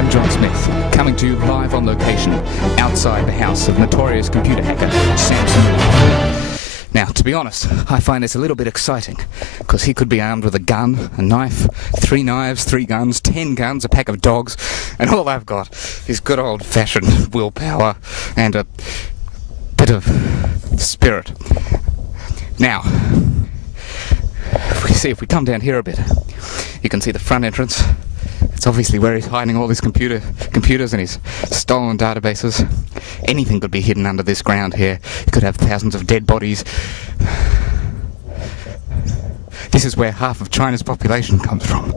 I'm John Smith, coming to you live on location, outside the house of notorious computer hacker Sam Smoot. Now, to be honest, I find this a little bit exciting, because he could be armed with a gun, a knife, 3 knives, 3 guns, 10 guns, a pack of dogs, and all I've got is good old-fashioned willpower and a bit of spirit. Now, if we come down here a bit, you can see the front entrance. It's obviously where he's hiding all his computers and his stolen databases. Anything could be hidden under this ground here. You could have thousands of dead bodies. This is where half of China's population comes from.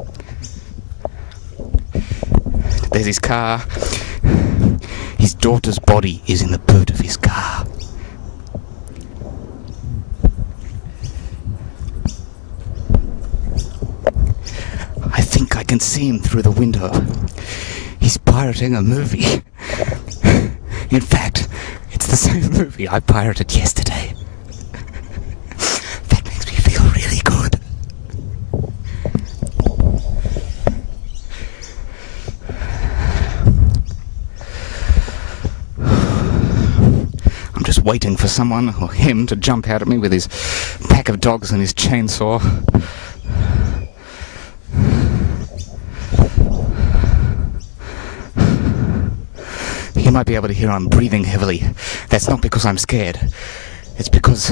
There's his car. His daughter's body is in the boot of his car. I think I can see him through the window. He's pirating a movie. In fact, it's the same movie I pirated yesterday. That makes me feel really good. I'm just waiting for someone, or him, to jump out at me with his pack of dogs and his chainsaw. You might be able to hear I'm breathing heavily. That's not because I'm scared. It's because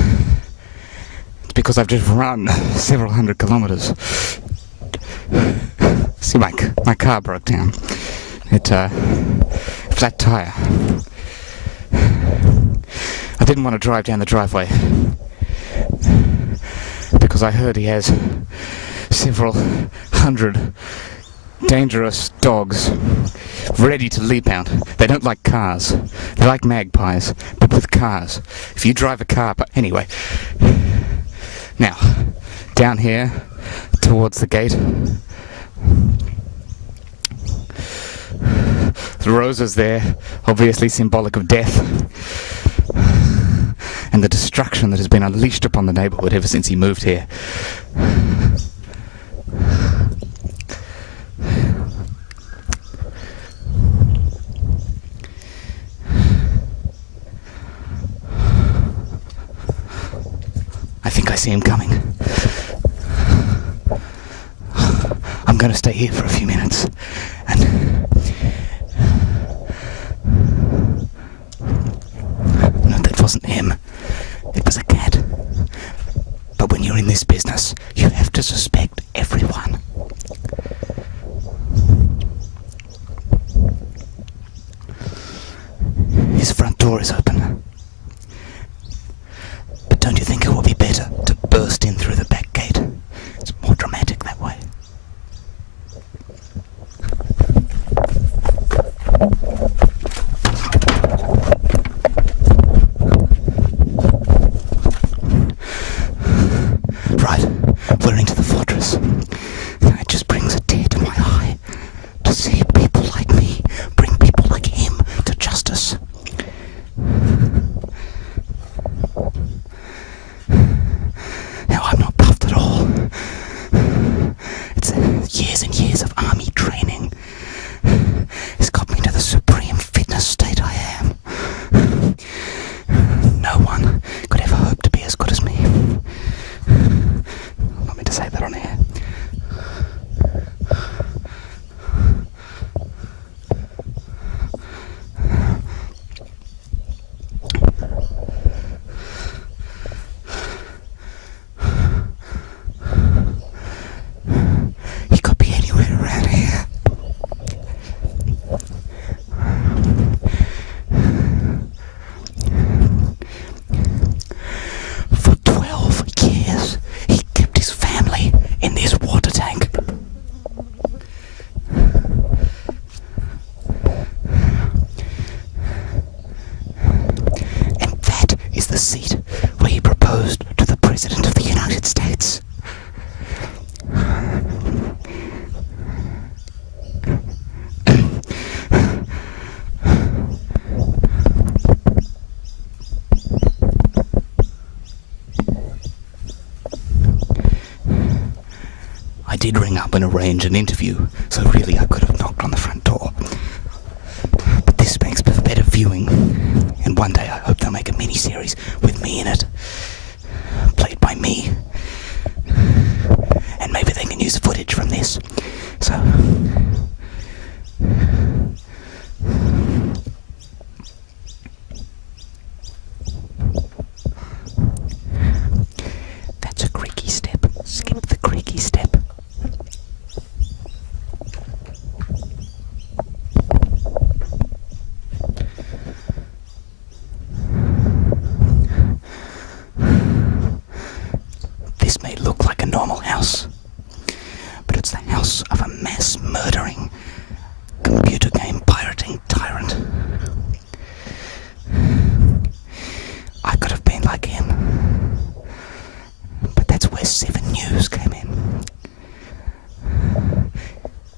I've just run several hundred kilometers. See, my car broke down. Flat tire. I didn't want to drive down the driveway because I heard he has several hundred dangerous dogs ready to leap out. They don't like cars. They like magpies, but with cars. If you drive a car... But anyway. Now, down here, towards the gate. The roses there, obviously symbolic of death. And the destruction that has been unleashed upon the neighborhood ever since he moved here. I think I see him coming. I'm going to stay here for a few minutes and... No, that wasn't him. It was a cat. But when you're in this business, you have to suspect everyone. His front door is open. But don't you think it would be better to burst in through the back gate? It's more dramatic that way. Right, we're into the fortress. It just brings a tear to my eye to see people like me bring people like him to justice. Now, I'm not puffed at all. It's years and years of army training. It's got me to the supreme fitness state I am. No one could ever hope to be as good as me. I'm not meant to say that on air. He could be anywhere I did ring up and arrange an interview, so really I could have knocked on the front door. But this makes for better viewing, and one day I hope they'll make a mini-series with me in it, played by me. And maybe they can use footage from this. So... that's a creaky step. Skip the creaky step. This may look like a normal house, but it's the house of a mass murdering, computer game pirating tyrant. I could have been like him, but that's where 7 News came in.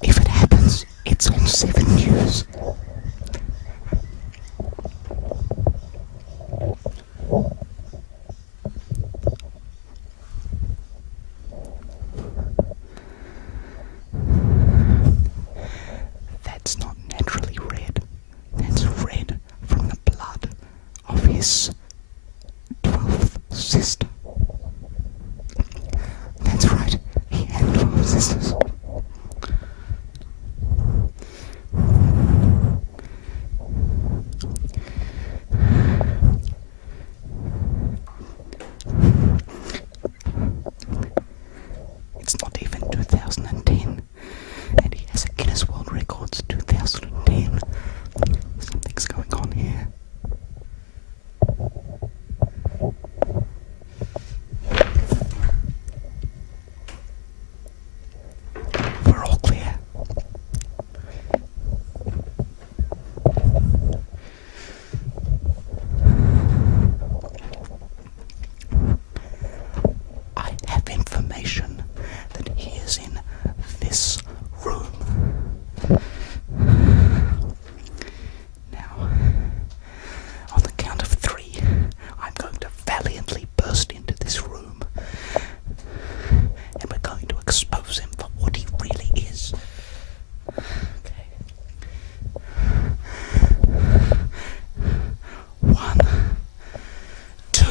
If it happens, it's on 7 News. That's not naturally red. That's red from the blood of his 12th sister. That's right, he had 12 sisters. It's not even 2010. And he has a Guinness World Records 2010. Something's going on here. We're all clear. I have information that he is in this room. Now, on the count of 3, I'm going to valiantly burst into this room, and we're going to expose him for what he really is. Okay. 1, 2.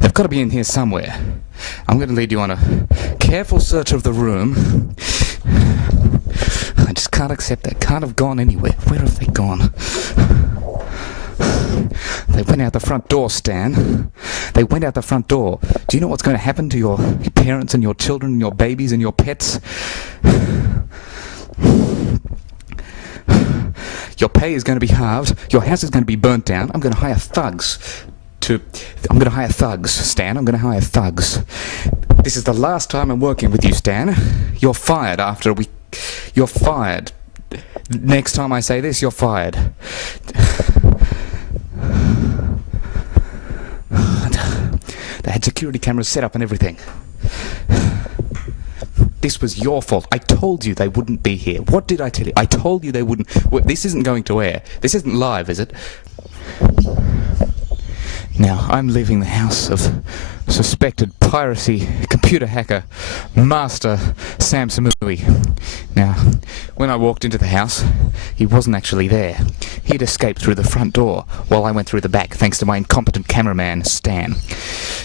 They've got to be in here somewhere. I'm going to lead you on a careful search of the room. I just can't accept they can't have gone anywhere. Where have they gone? They went out the front door, Stan. They went out the front door. Do you know what's going to happen to your parents and your children and your babies and your pets? Your pay is going to be halved. Your house is going to be burnt down. I'm going to hire thugs. I'm going to hire thugs, Stan. I'm going to hire thugs. This is the last time I'm working with you, Stan. You're fired after a week. You're fired. Next time I say this, you're fired. They had security cameras set up and everything. This was your fault. I told you they wouldn't be here. What did I tell you? I told you they wouldn't. Well, this isn't going to air. This isn't live, is it? Now, I'm leaving the house of suspected piracy computer hacker Master Sam Samui. Now, when I walked into the house, he wasn't actually there. He'd escaped through the front door while I went through the back, thanks to my incompetent cameraman, Stan.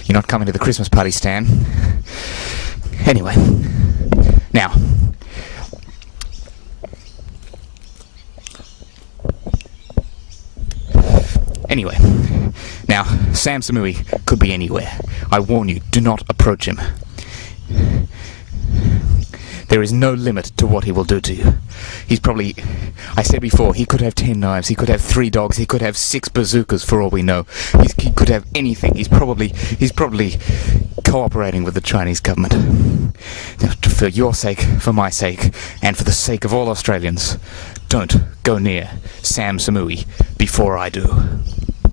You're not coming to the Christmas party, Stan. Anyway, now... Anyway, now, Sam Samui could be anywhere. I warn you, do not approach him. There is no limit to what he will do to you. He's probably... I said before, he could have 10 knives, he could have 3 dogs, he could have 6 bazookas for all we know. He could have anything. He's probably cooperating with the Chinese government. Now, for your sake, for my sake, and for the sake of all Australians, don't go near Sam Samui before I do.